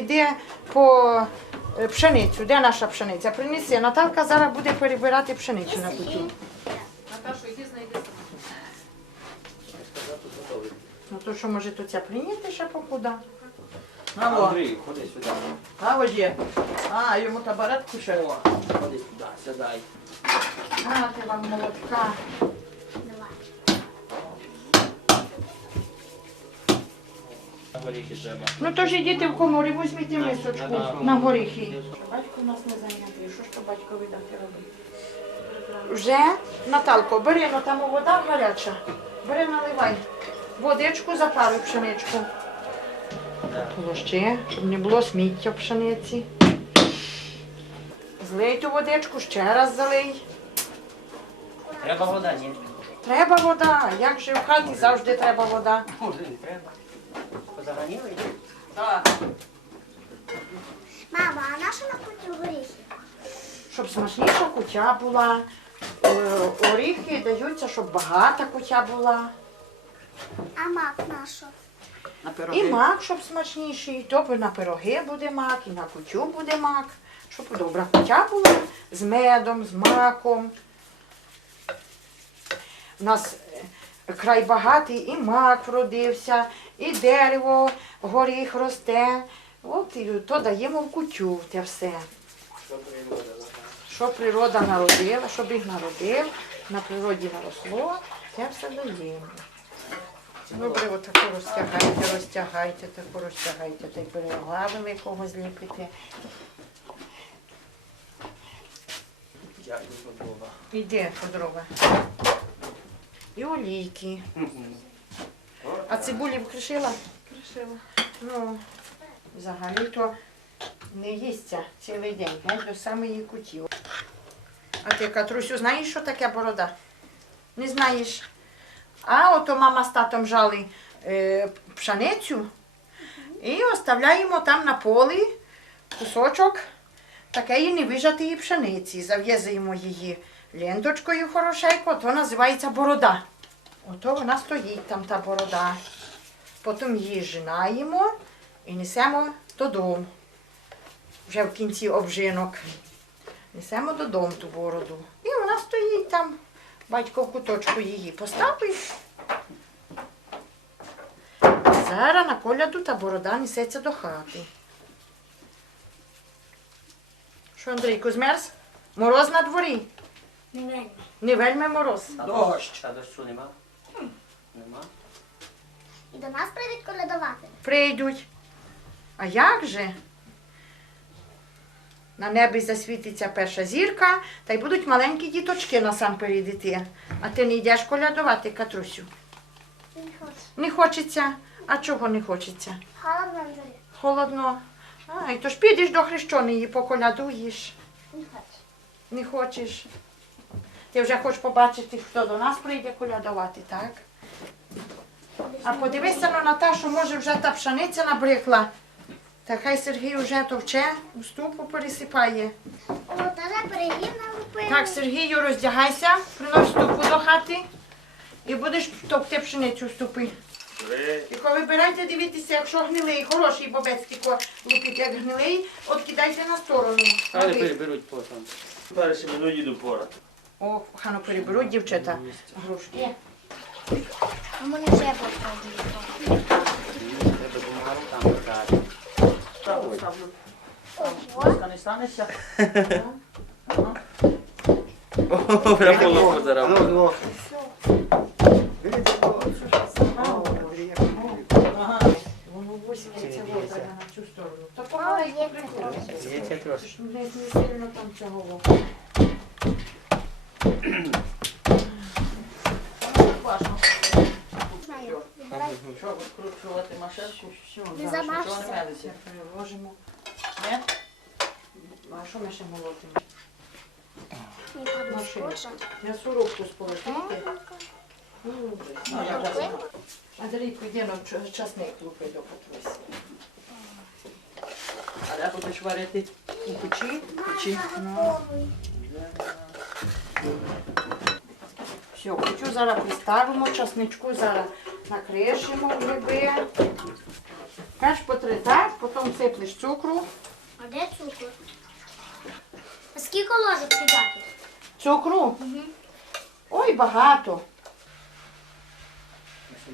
Іди по е, пшеницю. Де наша пшениця? Принеси. Наталка зараз буде перебирати пшеницю на кутю. Наташу, іди знайди. Ну то що, може, тут ця прийняти ще покуда? Алло, Андрій, ходи сюди. а ось є. А, йому табаретку ще. Ходи сюди, сідай. А, ти вам молотка. Горіхи треба. Ну то ж ідіть в коморі, візьміть мисочку на- горіхи. Батько нас не зайнятий, що ж то батько видати робить? Вже, Наталко, бери, ну там вода гаряча. Бери, наливай. Водичку запаруй пшеничку. Полощи, щоб не було сміття в пшениці. Злий ту водичку, ще раз залий. Треба вода, ні? Треба вода. Як же в хаті завжди треба вода. Може, не треба. Позаганіли? Так. Мама, а наша на куті горіхи? Щоб смачніша кутя була. Е, Оріхи даються, щоб багата кутя була. А мак нашу? На І мак, щоб смачніший, то на пироги буде мак, і на кутю буде мак. Щоб добра кутя була з медом, з маком. У нас е, край багатий, і мак вродився, і дерево, горіх росте. От і то даємо в кутю те все. Що природа народила, щоб їх народив, на природі наросло, те все даємо. Добре, отаку розтягайте, розтягайте, таку розтягайте, та й пирога великого зліпите. Іде подруга. І олійки. А цибулі вкришила? Кришила. Ну, взагалі то не їсться цілий день, геть до самої куті. А ти, Катрусю, знаєш, що таке борода? Не знаєш. А ото мама з татом жали е, пшеницю і оставляємо там на полі кусочок такої невижатої пшениці. Зав'язуємо її ленточкою хорошенько, то називається борода. Ото вона стоїть там та борода. Потім її жинаємо і несемо додому. Вже в кінці обжинок. Несемо додому ту бороду. І вона стоїть там. Батько в куточку її поставив. Зараз на коляду та борода несеться до хати. Що, Андрійко, змерз? Мороз на дворі. Не Не вельми мороз. Дощ. А дощу нема? Нема? І до нас прийдуть колядувати. Прийдуть. А як же? На небі засвітиться перша зірка, та й будуть маленькі діточки насамперед іти. А ти не йдеш колядувати, Катрусю? Не хочу. Не хочеться. А чого не хочеться? Холодно дворі. Холодно. Ай, то ж підеш до хрещеної, поколядуєш. Не хочу. Не хочеш. Ти вже хочеш побачити, хто до нас прийде колядувати, так? А подивися на Наташу, може вже та пшениця набрикла. Та хай Сергій вже товче, у ступу пересипає. О, та перегів налупили. Так, Сергію, роздягайся, принось ступу до хати і будеш товкти пшеницю в ступи. Тільки вибирайте, дивіться, якщо гнилий, хороший бобець тільки лупить, як гнилий, от кидайте на сторону. Але переберуть потім. Перші минулі їду порати. О, хано переберуть дівчата грушки. А мені вже походили. Треба бумагу там подати. Ставлю, ставлю. Ласка не станеться. Прямо голову зараз. Ну, ну. О, є ще трошки. Не, сильно там цього Що, викручувати машинку? Все, Не зараз замажся. Не мелиться? переложимо. Ні? А що ми ще молотимо? Ні, Машина. схожа. М'ясорубку сполосити. Ну, як же? Андрійку, йди на ч- часник лупи до потрусь. А де будеш варити? У печі? Печі. Все, кучу зараз приставимо, часничку зараз накришимо гриби. Перш потритаєш, потім сиплеш цукру. А де цукор? А скільки ложок кидати? Цукру? Ой, багато.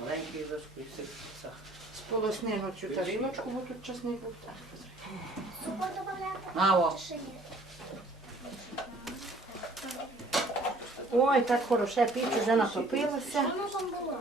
Маленький все. Сполосни на цю тарілочку, бо тут часник був. Цукор додати? Ой, так хороше, піч вже натопилася. Що воно там було?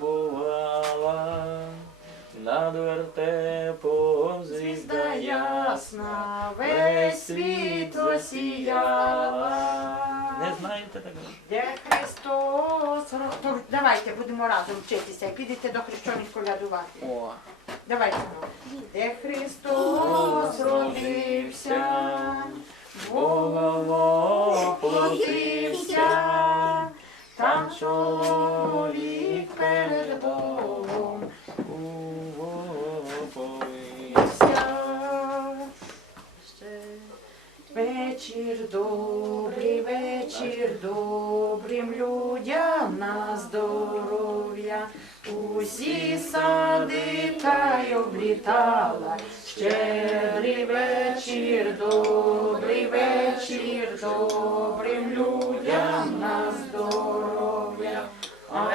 Бувала над вертепом звізда ясна, весь світ осіяла. Не знаєте такого? Де Христос? ро- Ну, Давайте будемо разом вчитися. Підете до хрещених колядувати. О, Давайте. Де Христос родився, Бога воплотився, там чоловік перед Богом уповився. Вечір добрий, вечір добрим людям на здоров'я. Усі сади та й облітала. Щедрий вечір, добрий вечір, добрим людям на здоров'я. А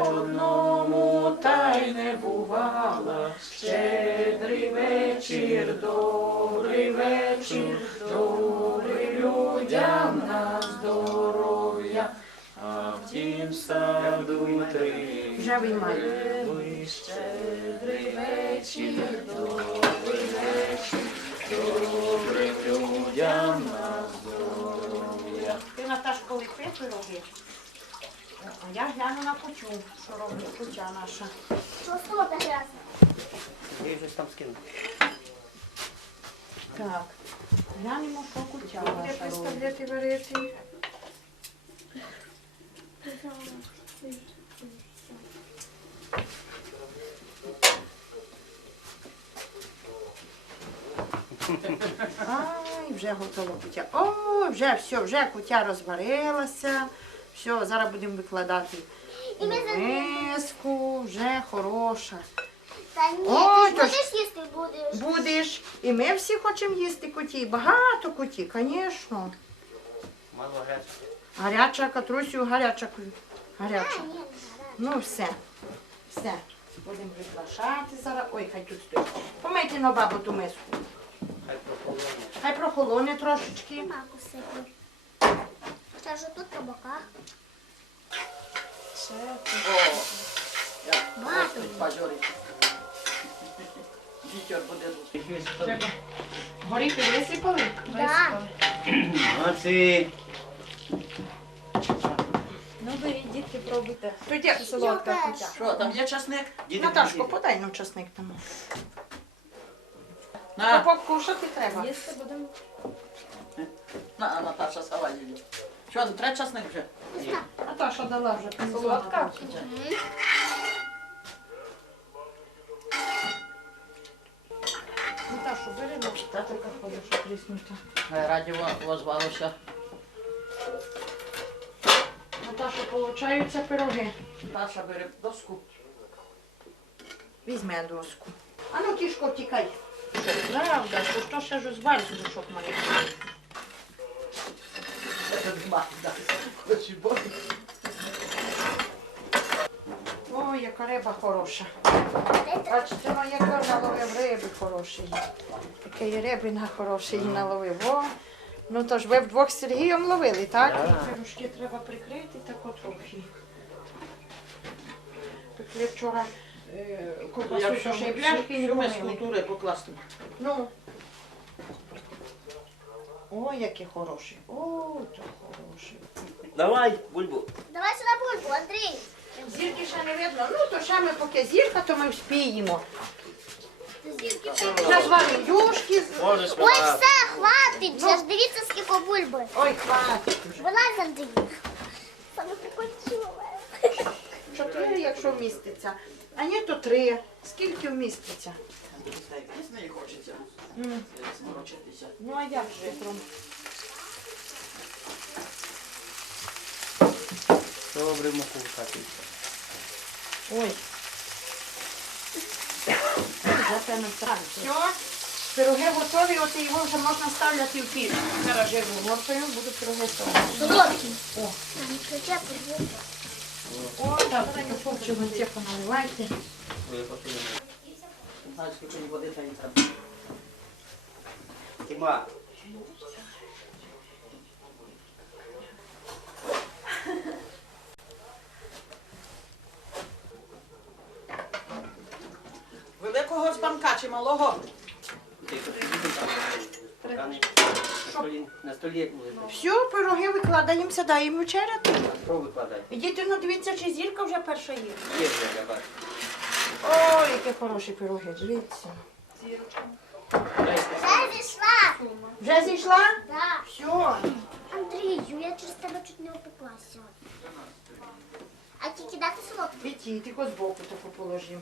одному та й не бувала. Щедрий вечір, добрий вечір, тім саду три. Вже виймаю. Щедрий вечір, добрий вечір, добрим людям на здоров'я. Ти Наташко ліпи пироги. А я гляну на кучу, що робить куча наша. Що грязна? Я їх щось там скину. Так, глянемо, що куча наша представляти варити. Ай, вже готова кутя. О, вже все, вже кутя розварилася. Все, зараз будемо викладати І ми в миску, вже хороша. Та ні, Ой, ти то ж будеш їсти будеш. Будеш. І ми всі хочемо їсти куті. Багато куті, звісно. Мало геть. Гаряча, катрусю, гаряча. Гаряча. Ну все. Все. Будемо приглашати зараз. Ой, хай тут стоїть. Помийте на бабу ту миску. Хай прохолоне. Хай прохолоне трошечки. Маку сиплю. Ще ж тут по боках. О, як стоїть бадьорить. Вітер буде тут. Горіхи висипали? Да. Оці. Ну беріть, дітки, пробуйте. Тут солодка. Що, там є часник? Наташко, подай нам часник там. На, Покушати треба. Їсти будемо. на, Наташа, савай її. Що, треба часник вже? Наташа дала вже Солодка? Наташу, бери на та така хороша тріснута. Раді ва- возвалося. Наташа, получаються пироги. Наташа бери доску. Візьми доску. А ну кішко, тікай. Правда, то що ще ж зваль душок бой. Ой, яка риба хороша. Бачите, ну яка наловив риби хорошої. Якої риби на хорошої наловив. О, ну то ж ви вдвох з Сергієм ловили, так? Пирожки треба прикрити так от трохи. Пекли вчора е, ковбасу, що ще й пляшки не помили. культури покласти. Ну. Ой, який хороший. Ой, то хороший. Давай, бульбу. Давай сюди бульбу, Андрій. Зірки ще не видно. Ну, то ще ми поки зірка, то ми вспіємо. Вже юшки. з- Можеш Ой, все, хватить. Вже ж дивіться, скільки бульби. Ой, хватить. Вилазь, Андрій. Саме прикольчує. Чотири, якщо вміститься. А ні, то три. Скільки вміститься? Пісня і хочеться. Зморочитися. Ну, а як же, Добре, муку вкати. Ой. Зате не Все. Пироги готові, от його вже можна ставляти в піч. Зараз жиру гортою, буду пироги ставити. Солодкі. О. О, так, таке повче гонця поналивайте. Знаєш, скільки води та й там. Тіма. Чи малого? На столі. Все, пироги викладаємо, сідаємо вечеряти. Що? Ідіть, ну дивіться, чи зірка вже перша є. Є вже, я бачу. Ой, які хороші пироги, дивіться. Вже зійшла. Вже зійшла? Так. Все. Андрію, я через тебе чуть не опеклася. А тільки дати солодкий. Віті, тільки збоку таку положив.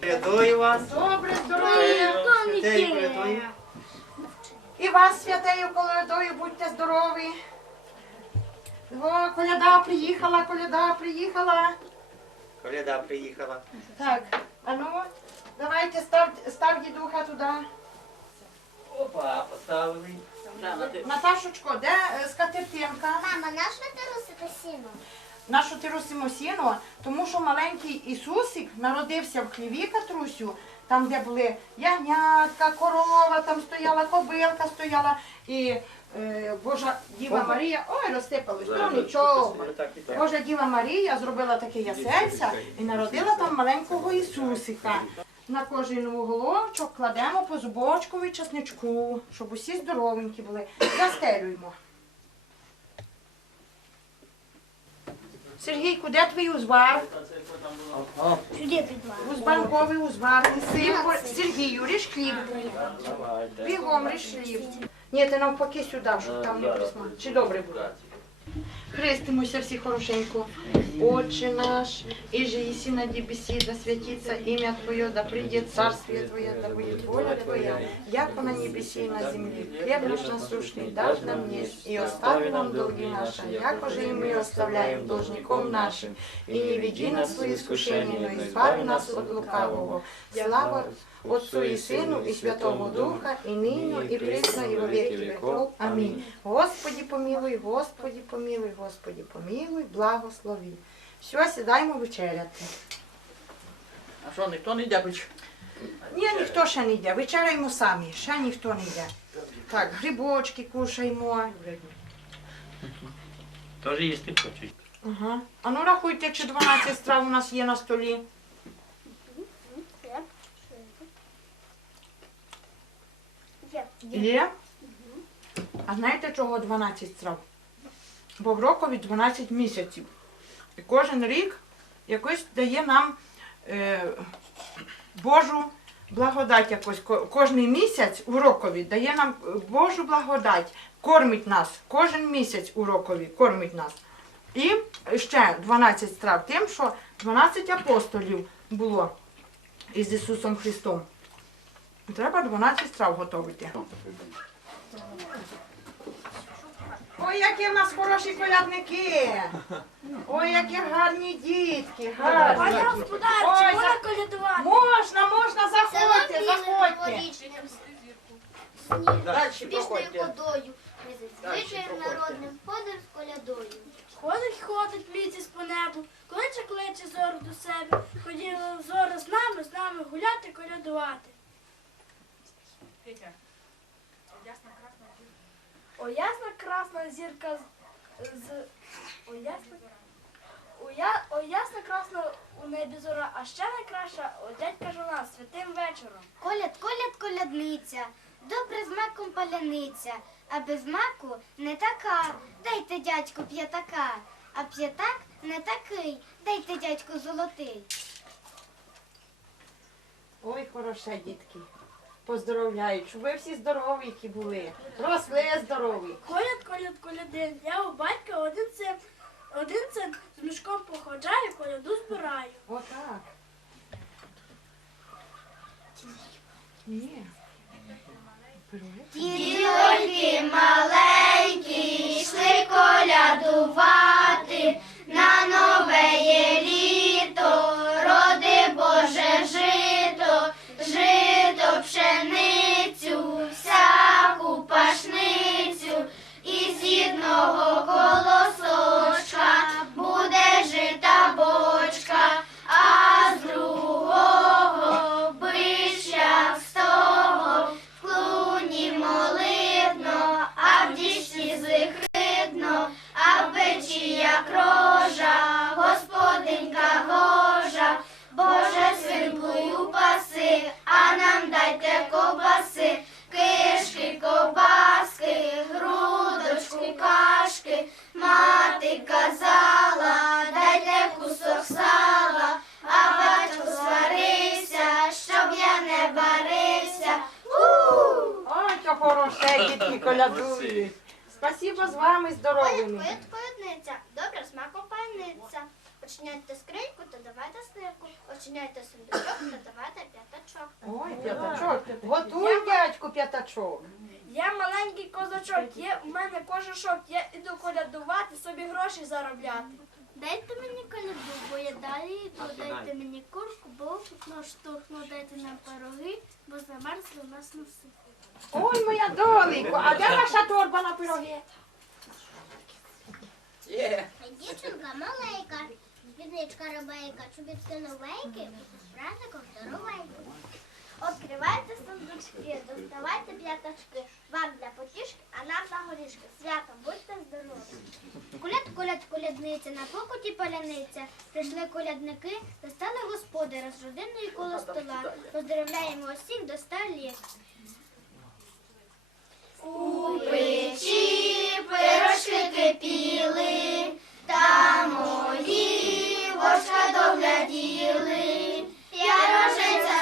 Рятую вас. Добре, здоров'я. І вас, святею колядою, будьте здорові. О, коляда приїхала, коляда приїхала. Коляда приїхала. Так, а ну, давайте став, став дідуха туди. Опа, поставили. Наташечко, де е, скатертинка? Мама, наш ви трусите сіно? Нашу ти росимо сіно, тому що маленький Ісусик народився в хліві Катрусю, там, де були ягнятка, корова, там стояла кобилка, стояла і е, Божа Діва Марія. Ой, розсипалось, ну нічого. Божа Діва Марія зробила таке ясельця і народила там маленького Ісусика. На кожен уголовчик кладемо по зубочкові часничку, щоб усі здоровенькі були. Застелюємо. Сергійку, де твій узвар? Сюди. Узбанковий узвар. Сергію, ріж хліб. Бігом ріж хліб. Ні, ти навпаки сюди, щоб там не присмак. Чи добре буде? Хрестимося всі хорошенько. Отче наш, и же еси на небеси, да святится имя Твое, да придет царствие Твое, да будет воля Твоя, яко на небеси и на земле. Хлеб наш насущный дашь нам днесь, и остави нам долги наши, яко же и мы оставляем должником нашим. И не веди нас в свои искушения, но избави нас от лукавого. Слава Отцу и Сыну и Святому Духа, и ныне, и присно, и во веки веков. Аминь. Господи помилуй, Господи помилуй, Господи помилуй, благослови. Все, сідаємо вечеряти. А що, ніхто не йде бич? Ні, ніхто ще не йде, вечеряємо самі, ще ніхто не йде. Так, грибочки кушаємо. Теж їсти хочуть. Ага. А ну рахуйте, чи 12 страв у нас є на столі. Є. Є? А знаєте, чого 12 страв? Бо в рокові 12 місяців. І кожен рік якось дає нам е, Божу благодать якось. Ко- Кожний місяць у рокові дає нам е, Божу благодать, кормить нас. Кожен місяць у рокові кормить нас. І ще 12 страв тим, що 12 апостолів було із Ісусом Христом. Треба 12 страв готувати. Ой, які в нас хороші колядники! Ой, які гарні дітки, гарні. Ой, за- колядувати? Можна, можна, заходьте, заходьте. Далі Пішною водою, звичаєм народним, ходим з колядою. Ходить, ходить місяць по небу, кличе, кличе зору до себе. Ходіла зора з нами, з нами гуляти, колядувати. О, ясна красна зірка з. О, ясна. О, я, о, ясна красна у небі зора, а ще найкраща о, дядька жона святим вечором. Коляд, коляд, колядниця, Добре з маком паляниця, а без маку не така. Дайте дядьку п'ятака, а п'ятак не такий. Дайте дядьку золотий. Ой, хороше, дітки. Поздоровляю, щоб ви всі здорові які були. Росли здорові. Коляд, коляд, колядин. Я у батька один син. Один син з мішком походжаю, коляду збираю. Отак. Ні. Дітоньки Починяйте сундучок, то давайте п'ятачок. Ой, п'ятачок. Готуй, дядьку, п'ятачок. Я маленький козачок, є в мене кожушок, я іду колядувати, собі гроші заробляти. Дайте мені коляду, бо я далі йду. Дайте мені курку, бо окно штовхну, дайте нам пироги, бо замерзли у нас носи. Ой, моя долико, а де ваша торба на пироги? Дівчинка маленька, спідничка робейка, чобітки новенькі, праздником здоровенькі. Відкривайте сундучки, доставайте п'ятачки. Вам для потішки, а нам на горішки. Свято, будьте здорові. Коляд, коляд, колядниця, на покуті поляниця. Прийшли колядники, достали господаря з родиною коло стола. Поздравляємо усіх до ста літ. У печі пирожки кипіли, та мої вошка догляділи. Я роженця